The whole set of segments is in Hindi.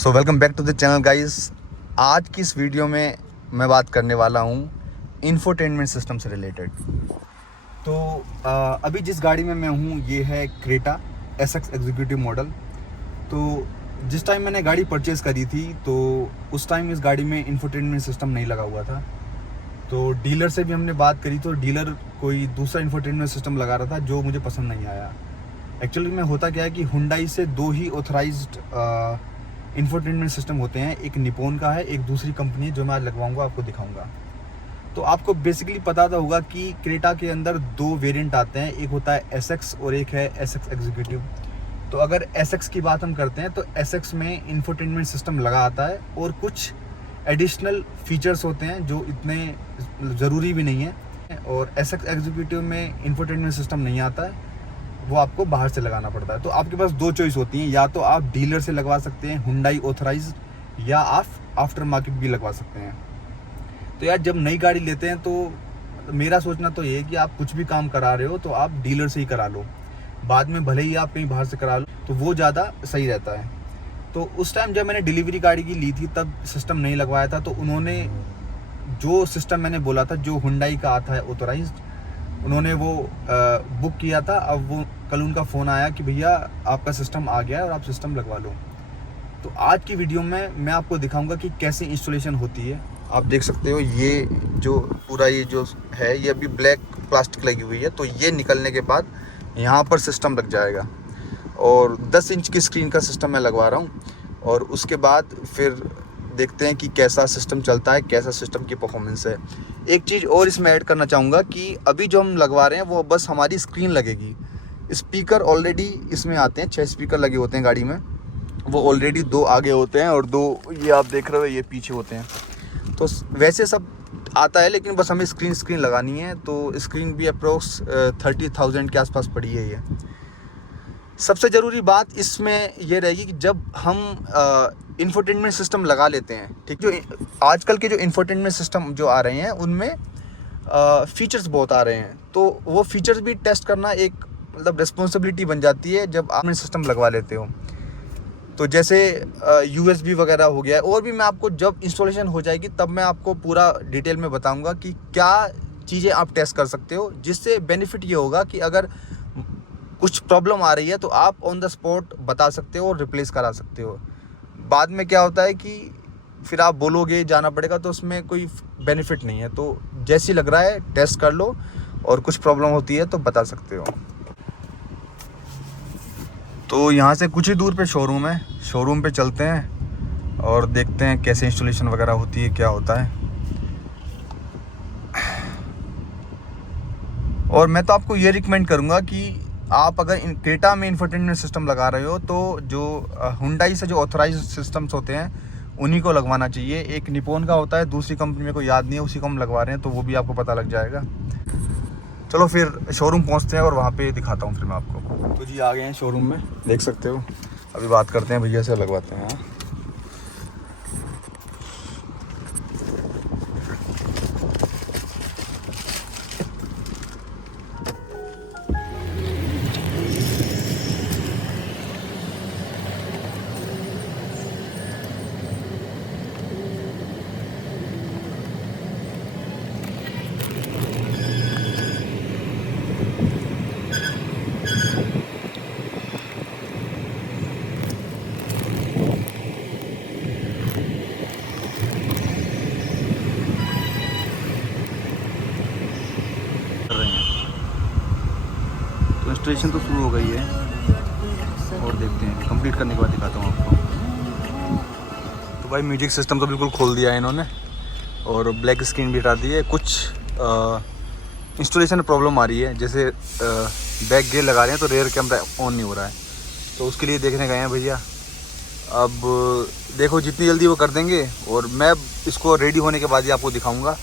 So welcome back to the channel guys. आज की इस वीडियो में मैं बात करने वाला हूँ इंफोटेनमेंट सिस्टम से रिलेटेड। तो अभी जिस गाड़ी में मैं हूँ ये है क्रेटा SX एग्जीक्यूटिव मॉडल। तो जिस टाइम मैंने गाड़ी परचेज़ करी थी तो उस टाइम इस गाड़ी में इंफोटेनमेंट सिस्टम नहीं लगा हुआ था। तो डीलर से भी हमने बात करी तो डीलर कोई दूसरा इंफोटेनमेंट सिस्टम लगा रहा था जो मुझे पसंद नहीं आया। एक्चुअली में होता क्या है कि हुंडई से दो ही ऑथराइज्ड इंफोटेनमेंट सिस्टम होते हैं, एक निपोन का है, एक दूसरी कंपनी है जो मैं आज लगवाऊंगा, आपको दिखाऊंगा। तो आपको बेसिकली पता तो होगा कि क्रेटा के अंदर दो वेरिएंट आते हैं, एक होता है SX और एक है SX एग्जीक्यूटिव। तो अगर SX की बात हम करते हैं तो SX में इंफोटेनमेंट सिस्टम लगा आता है और कुछ एडिशनल फीचर्स होते हैं जो इतने ज़रूरी भी नहीं है। और SX एग्जीक्यूटिव में इंफोटेनमेंट सिस्टम नहीं आता है, वो आपको बाहर से लगाना पड़ता है। तो आपके पास दो चॉइस होती हैं, या तो आप डीलर से लगवा सकते हैं हुंडई ऑथराइज्ड, या आप आफ्टर मार्केट भी लगवा सकते हैं। तो यार जब नई गाड़ी लेते हैं तो मेरा सोचना तो ये है कि आप कुछ भी काम करा रहे हो तो आप डीलर से ही करा लो, बाद में भले ही आप कहीं बाहर से करा लो तो वो ज़्यादा सही रहता है। तो उस टाइम जब मैंने डिलीवरी गाड़ी की ली थी तब सिस्टम नहीं लगवाया था, तो उन्होंने जो सिस्टम मैंने बोला था जो हुंडई का आता है ऑथराइज्ड, उन्होंने वो बुक किया था। अब वो कल उनका फ़ोन आया कि भैया आपका सिस्टम आ गया है और आप सिस्टम लगवा लो। तो आज की वीडियो में मैं आपको दिखाऊंगा कि कैसे इंस्टॉलेशन होती है। आप देख सकते हो ये जो पूरा ये जो है ये अभी ब्लैक प्लास्टिक लगी हुई है, तो ये निकलने के बाद यहाँ पर सिस्टम लग जाएगा। और 10 इंच की स्क्रीन का सिस्टम मैं लगवा रहा हूँ, और उसके बाद फिर देखते हैं कि कैसा सिस्टम चलता है, कैसा सिस्टम की परफॉर्मेंस है। एक चीज़ और इसमें ऐड करना चाहूँगा कि अभी जो हम लगवा रहे हैं वो बस हमारी स्क्रीन लगेगी। स्पीकर ऑलरेडी इसमें आते हैं, 6 स्पीकर लगे होते हैं गाड़ी में, वो ऑलरेडी 2 आगे होते हैं और 2 ये आप देख रहे हो ये पीछे होते हैं। तो वैसे सब आता है, लेकिन बस हमें स्क्रीन लगानी है। तो स्क्रीन भी अप्रोक्स 30,000 के आसपास पड़ी है ये। सबसे ज़रूरी बात इसमें ये रहेगी कि जब हम इंफोटेनमेंट सिस्टम लगा लेते हैं, ठीक, जो आजकल के जो इंफोटेनमेंट सिस्टम जो आ रहे हैं उनमें फ़ीचर्स बहुत आ रहे हैं, तो वो फीचर्स भी टेस्ट करना एक मतलब रिस्पॉन्सिबिलिटी बन जाती है जब आप सिस्टम लगवा लेते हो। तो जैसे USB वगैरह हो गया, और भी मैं आपको जब इंस्टॉलेशन हो जाएगी तब मैं आपको पूरा डिटेल में बताऊँगा कि क्या चीज़ें आप टेस्ट कर सकते हो, जिससे बेनिफिट ये होगा कि अगर कुछ प्रॉब्लम आ रही है तो आप ऑन द स्पॉट बता सकते हो और रिप्लेस करा सकते हो। बाद में क्या होता है कि फिर आप बोलोगे जाना पड़ेगा, तो उसमें कोई बेनिफिट नहीं है। तो जैसी लग रहा है टेस्ट कर लो, और कुछ प्रॉब्लम होती है तो बता सकते हो। तो यहाँ से कुछ ही दूर पे शोरूम है, शोरूम पे चलते हैं और देखते हैं कैसे इंस्टॉलेशन वगैरह होती है, क्या होता है। और मैं तो आपको ये रिकमेंड करूँगा कि आप अगर क्रेटा में इंफोटेनमेंट सिस्टम लगा रहे हो तो जो हुंडई से जो ऑथराइज्ड सिस्टम्स होते हैं उन्हीं को लगवाना चाहिए। एक निपोन का होता है, दूसरी कंपनी में कोई याद नहीं है, उसी को हम लगवा रहे हैं, तो वो भी आपको पता लग जाएगा। चलो फिर शोरूम पहुंचते हैं और वहाँ पे दिखाता हूँ फिर मैं आपको। तो जी आ गए हैं शोरूम में, देख सकते हो। अभी बात करते हैं भैया से, लगवाते हैं। तो इंस्टॉलेशन तो शुरू हो गई है, और देखते हैं कंप्लीट करने के बाद दिखाता हूँ आपको। तो भाई म्यूजिक सिस्टम तो बिल्कुल खोल दिया है इन्होंने, और ब्लैक स्क्रीन भी हटा दी है। कुछ इंस्टॉलेशन में प्रॉब्लम आ रही है, जैसे बैक गियर लगा रहे हैं तो रेयर कैमरा ऑन नहीं हो रहा है, तो उसके लिए देखने गए हैं भैया। अब देखो जितनी जल्दी वो कर देंगे, और मैं इसको रेडी होने के बाद ही आपको दिखाऊँगा।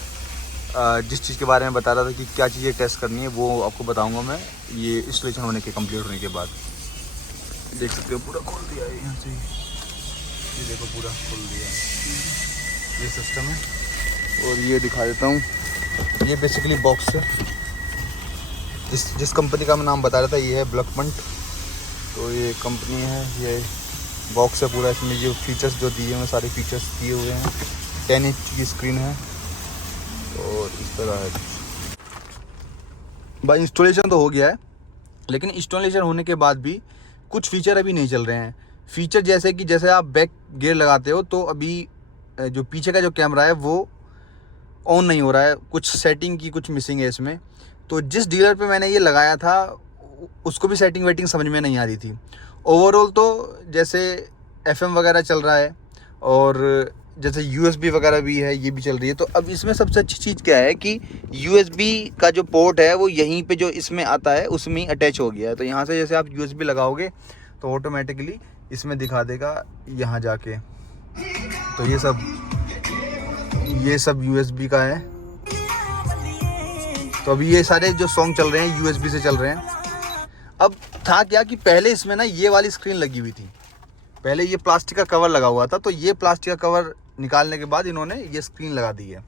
जिस चीज़ के बारे में बता रहा था कि क्या चीज़ें टेस्ट करनी है वो आपको बताऊंगा मैं, ये इंस्टॉलेशन होने के कंप्लीट होने के बाद। देख सकते हो पूरा खोल दिया है यहाँ से, ये देखो पूरा खोल दिया है, ये सिस्टम है। और ये दिखा देता हूँ, ये बेसिकली बॉक्स है। जिस कंपनी का मैं नाम बता रहा था ये है ब्लैकपंट, तो ये कंपनी है, ये बॉक्स है पूरा, इसमें जो फीचर्स जो दिए हुए हैं सारे फीचर्स दिए हुए हैं। 10 इंच की स्क्रीन है और इस तरह है भाई। इंस्टॉलेशन तो हो गया है, लेकिन इंस्टॉलेशन होने के बाद भी कुछ फीचर अभी नहीं चल रहे हैं। फीचर जैसे कि जैसे आप बैक गियर लगाते हो तो अभी जो पीछे का जो कैमरा है वो ऑन नहीं हो रहा है, कुछ सेटिंग की कुछ मिसिंग है इसमें। तो जिस डीलर पे मैंने ये लगाया था उसको भी सेटिंग वेटिंग समझ में नहीं आ रही थी। ओवरऑल तो जैसे FM वगैरह चल रहा है और जैसे USB वगैरह भी है, ये भी चल रही है। तो अब इसमें सबसे अच्छी चीज़ क्या है कि USB का जो पोर्ट है वो यहीं पे जो इसमें आता है उसमें ही अटैच हो गया है। तो यहाँ से जैसे आप USB लगाओगे तो ऑटोमेटिकली इसमें दिखा देगा यहाँ जाके। तो ये सब USB का है। तो अभी ये सारे जो सॉन्ग चल रहे हैं USB से चल रहे हैं। अब था क्या कि पहले इसमें ना ये वाली स्क्रीन लगी हुई थी, पहले ये प्लास्टिक का कवर लगा हुआ था। तो ये प्लास्टिक का कवर निकालने के बाद इन्होंने ये स्क्रीन लगा दी है।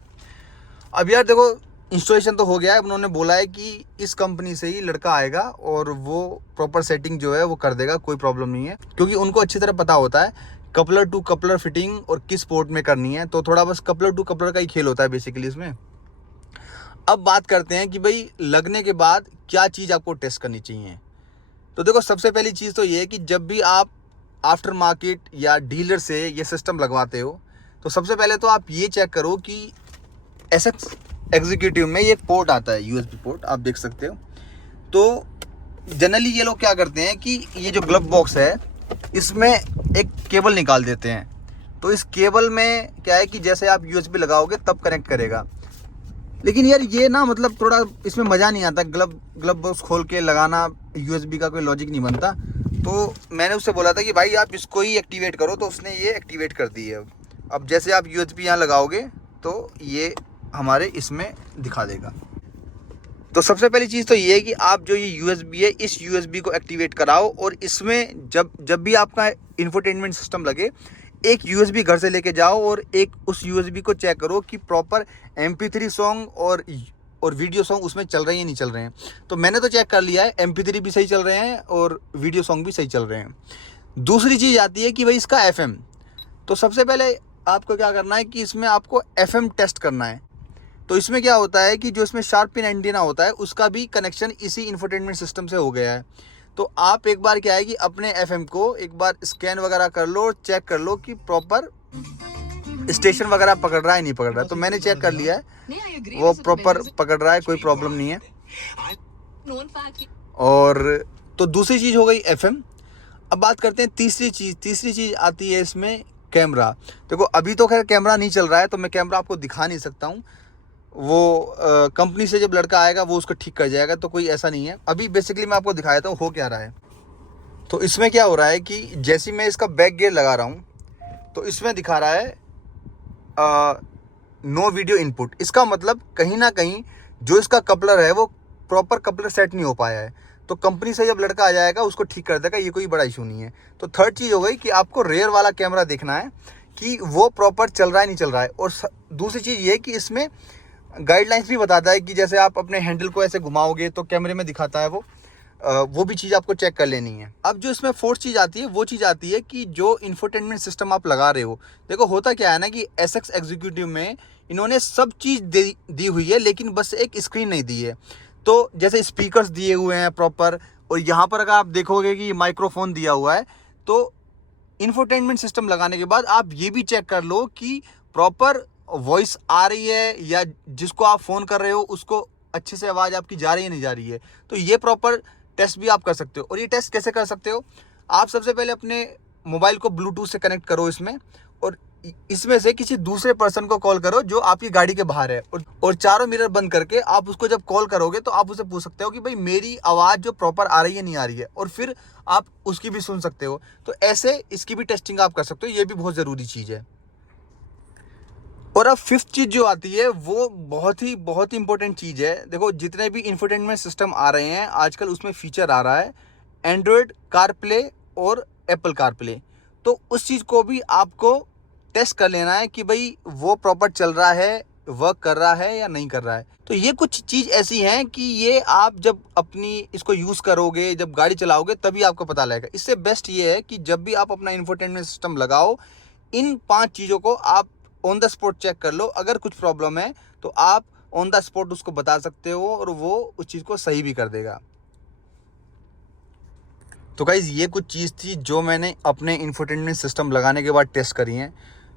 अब यार देखो, इंस्टॉलेशन तो हो गया है। उन्होंने बोला है कि इस कंपनी से ही लड़का आएगा और वो प्रॉपर सेटिंग जो है वो कर देगा, कोई प्रॉब्लम नहीं है। क्योंकि उनको अच्छी तरह पता होता है कपलर टू कपलर फिटिंग और किस पोर्ट में करनी है। तो थोड़ा बस कपलर टू कपलर का ही खेल होता है बेसिकली इसमें। अब बात करते हैं कि भाई लगने के बाद क्या चीज़ आपको टेस्ट करनी चाहिए। तो देखो, सबसे पहली चीज़ तो ये है कि जब भी आप आफ्टर मार्केट या डीलर से ये सिस्टम लगवाते हो तो सबसे पहले तो आप ये चेक करो कि SX एग्जीक्यूटिव में ये एक पोर्ट आता है, USB पोर्ट, आप देख सकते हो। तो जनरली ये लोग क्या करते हैं कि ये जो ग्लव बॉक्स है इसमें एक केबल निकाल देते हैं। तो इस केबल में क्या है कि जैसे आप USB लगाओगे तब कनेक्ट करेगा। लेकिन यार ये ना मतलब थोड़ा इसमें मज़ा नहीं आता, ग्लव बॉक्स खोल के लगाना USB का कोई लॉजिक नहीं बनता। तो मैंने उससे बोला था कि भाई आप इसको ही एक्टिवेट करो, तो उसने ये एक्टिवेट कर दी है। अब जैसे आप USB यहाँ लगाओगे तो ये हमारे इसमें दिखा देगा। तो सबसे पहली चीज़ तो ये है कि आप जो ये USB है इस USB को एक्टिवेट कराओ और इसमें जब भी आपका इंफोटेनमेंट सिस्टम लगे एक USB घर से लेके जाओ और एक उस USB को चेक करो कि प्रॉपर MP3 सॉन्ग और वीडियो सॉन्ग उसमें चल रहे हैं या नहीं चल रहे हैं। तो मैंने तो चेक कर लिया है, MP3 भी सही चल रहे हैं और वीडियो सॉन्ग भी सही चल रहे हैं। दूसरी चीज़ आती है कि भाई इसका FM। तो सबसे पहले आपको क्या करना है कि इसमें आपको FM टेस्ट करना है। तो इसमें क्या होता है कि जो इसमें शार्प पिन एंटीना होता है उसका भी कनेक्शन इसी इंफोटेनमेंट सिस्टम से हो गया है। तो आप एक बार क्या है कि अपने FM को एक बार स्कैन वगैरह कर लो, चेक कर लो कि प्रॉपर स्टेशन वगैरह पकड़ रहा है नहीं पकड़ रहा है। तो मैंने चेक कर लिया है, वो प्रॉपर पकड़ रहा है, कोई प्रॉब्लम नहीं है। और तो दूसरी चीज़ हो गई FM। अब बात करते हैं तीसरी चीज़ आती है इसमें कैमरा। देखो अभी तो खैर कैमरा नहीं चल रहा है तो मैं कैमरा आपको दिखा नहीं सकता हूँ। वो कंपनी से जब लड़का आएगा वो उसको ठीक कर जाएगा, तो कोई ऐसा नहीं है। अभी बेसिकली मैं आपको दिखा देता हूँ हो क्या रहा है। तो इसमें क्या हो रहा है कि जैसे मैं इसका बैक गियर लगा रहा हूँ तो इसमें दिखा रहा है नो वीडियो इनपुट। इसका मतलब कहीं ना कहीं जो इसका कपलर है वो प्रॉपर कपलर सेट नहीं हो पाया है। तो कंपनी से जब लड़का आ जाएगा उसको ठीक कर देगा, ये कोई बड़ा इशू नहीं है। तो थर्ड चीज़ हो गई कि आपको रेयर वाला कैमरा देखना है कि वो प्रॉपर चल रहा है नहीं चल रहा है। और दूसरी चीज़ ये है कि इसमें गाइडलाइंस भी बताता है कि जैसे आप अपने हैंडल को ऐसे घुमाओगे तो कैमरे में दिखाता है वो भी चीज़ आपको चेक कर लेनी है। अब जो इसमें फोर्थ चीज़ आती है वो चीज़ आती है कि जो इंफोटेनमेंट सिस्टम आप लगा रहे हो, देखो होता क्या है ना कि SX एग्जीक्यूटिव में इन्होंने सब चीज़ दी हुई है लेकिन बस एक स्क्रीन नहीं दी है। तो जैसे स्पीकर्स दिए हुए हैं प्रॉपर, और यहाँ पर अगर आप देखोगे कि माइक्रोफोन दिया हुआ है। तो इंफोटेनमेंट सिस्टम लगाने के बाद आप ये भी चेक कर लो कि प्रॉपर वॉइस आ रही है या जिसको आप फ़ोन कर रहे हो उसको अच्छे से आवाज़ आपकी जा रही है नहीं जा रही है। तो ये प्रॉपर टेस्ट भी आप कर सकते हो। और ये टेस्ट कैसे कर सकते हो, आप सबसे पहले अपने मोबाइल को ब्लूटूथ से कनेक्ट करो इसमें, और इसमें से किसी दूसरे पर्सन को कॉल करो जो आपकी गाड़ी के बाहर है, और चारों मिरर बंद करके आप उसको जब कॉल करोगे तो आप उसे पूछ सकते हो कि भाई मेरी आवाज़ जो प्रॉपर आ रही है नहीं आ रही है, और फिर आप उसकी भी सुन सकते हो। तो ऐसे इसकी भी टेस्टिंग आप कर सकते हो, ये भी बहुत ज़रूरी चीज़ है। और अब फिफ्थ चीज़ जो आती है वो बहुत ही इंपॉर्टेंट चीज़ है। देखो जितने भी इंफोटेनमेंट सिस्टम आ रहे हैं आजकल उसमें फीचर आ रहा है एंड्रॉयड कारप्ले और एप्पल कारप्ले। तो उस चीज़ को भी आपको टेस्ट कर लेना है कि भाई वो प्रॉपर चल रहा है, वर्क कर रहा है या नहीं कर रहा है। तो ये कुछ चीज़ ऐसी हैं कि ये आप जब अपनी इसको यूज़ करोगे, जब गाड़ी चलाओगे, तभी आपको पता लगेगा। इससे बेस्ट ये है कि जब भी आप अपना इंफोटेनमेंट सिस्टम लगाओ, इन 5 चीज़ों को आप ऑन द स्पॉट चेक कर लो। अगर कुछ प्रॉब्लम है तो आप ऑन द स्पॉट उसको बता सकते हो और वो उस चीज़ को सही भी कर देगा। तो गाइज़ ये कुछ चीज़ थी जो मैंने अपने इंफोटेनमेंट सिस्टम लगाने के बाद टेस्ट करी हैं।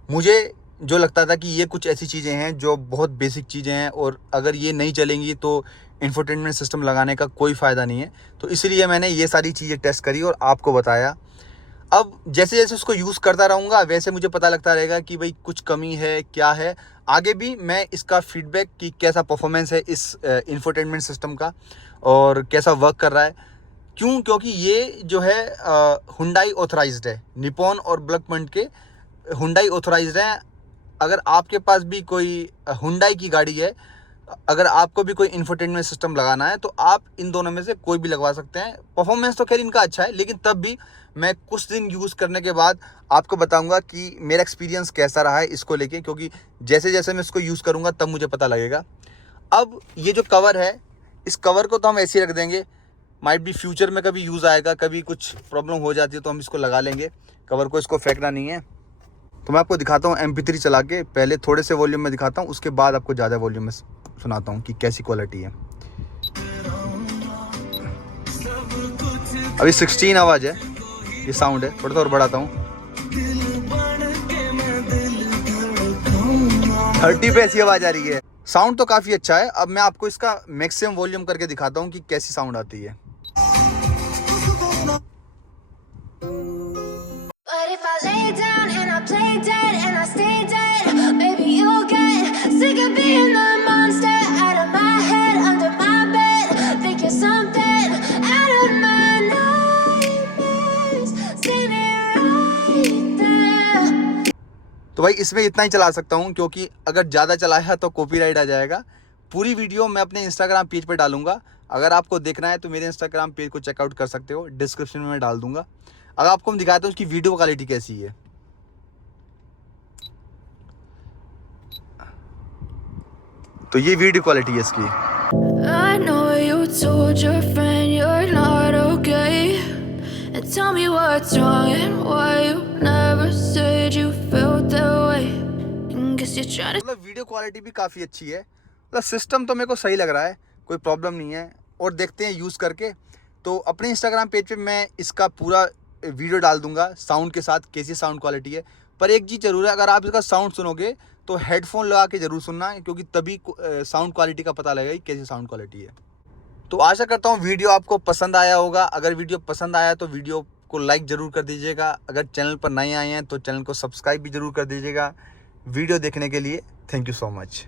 मुझे जो लगता था कि ये कुछ ऐसी चीज़ें हैं जो बहुत बेसिक चीज़ें हैं और अगर ये नहीं चलेंगी तो इंफोटेनमेंट सिस्टम लगाने का कोई फ़ायदा नहीं है। तो इसीलिए मैंने ये सारी चीज़ें टेस्ट करी और आपको बताया। अब जैसे जैसे उसको यूज़ करता रहूँगा वैसे मुझे पता लगता रहेगा कि भाई कुछ कमी है, क्या है। आगे भी मैं इसका फीडबैक कि कैसा परफॉर्मेंस है इस इंफोटेनमेंट सिस्टम का और कैसा वर्क कर रहा है। क्यों? क्योंकि ये जो है हुंडई ऑथराइज्ड है, निप्पॉन और ब्लैकबर्न के हुंडई ऑथराइज्ड है। अगर आपके पास भी कोई हुंडई की गाड़ी है, अगर आपको भी कोई इंफोटेनमेंट सिस्टम लगाना है तो आप इन दोनों में से कोई भी लगवा सकते हैं। परफॉर्मेंस तो खैर इनका अच्छा है, लेकिन तब भी मैं कुछ दिन यूज़ करने के बाद आपको बताऊंगा कि मेरा एक्सपीरियंस कैसा रहा है इसको लेके, क्योंकि जैसे जैसे मैं इसको यूज़ करूंगा तब मुझे पता लगेगा। अब ये जो कवर है, इस कवर को तो हम ऐसे ही रख देंगे। माइट भी फ्यूचर में कभी यूज़ आएगा, कभी कुछ प्रॉब्लम हो जाती है तो हम इसको लगा लेंगे। कवर को इसको फेंकना नहीं है। तो मैं आपको दिखाता हूँ MP3 चला के। पहले थोड़े से वॉल्यूम में दिखाता हूँ, उसके बाद आपको ज़्यादा वॉल्यूम में सुनाता हूँ कि कैसी क्वालिटी है। अभी 16 आवाज़ है, ये साउंड है। थोड़ा सा और बढ़ाता हूँ, 30 पे ऐसी आवाज़ आ रही है। साउंड तो काफ़ी अच्छा है। अब मैं आपको इसका मैक्सिमम वॉल्यूम करके दिखाता हूँ कि कैसी साउंड आती है। तो भाई इसमें इतना ही चला सकता हूँ, क्योंकि अगर ज़्यादा चलाया तो कॉपीराइट आ जाएगा। पूरी वीडियो मैं अपने इंस्टाग्राम पेज पर डालूंगा। अगर आपको देखना है तो मेरे इंस्टाग्राम पेज को चेकआउट कर सकते हो, डिस्क्रिप्शन में मैं डाल दूंगा। अब आपको हम दिखाते हैं उसकी वीडियो क्वालिटी कैसी है। तो ये वीडियो क्वालिटी है इसकी। I know you told your friend you're not okay and tell me what's wrong and why you never said you felt that way. Guess you're trying to... मतलब वीडियो क्वालिटी भी काफ़ी अच्छी है। मतलब सिस्टम तो मेरे को सही लग रहा है, कोई प्रॉब्लम नहीं है। और देखते हैं यूज़ करके। तो अपने इंस्टाग्राम पेज पे मैं इसका पूरा वीडियो डाल दूंगा साउंड के साथ, कैसी साउंड क्वालिटी है। पर एक चीज़ ज़रूर है, अगर आप इसका साउंड सुनोगे तो हेडफोन लगा के ज़रूर सुनना, क्योंकि तभी साउंड क्वालिटी का पता लगेगा कि कैसी साउंड क्वालिटी है। तो आशा करता हूँ वीडियो आपको पसंद आया होगा। अगर वीडियो पसंद आया तो वीडियो को लाइक ज़रूर कर दीजिएगा। अगर चैनल पर नए आए हैं तो चैनल को सब्सक्राइब भी ज़रूर कर दीजिएगा। वीडियो देखने के लिए थैंक यू सो मच।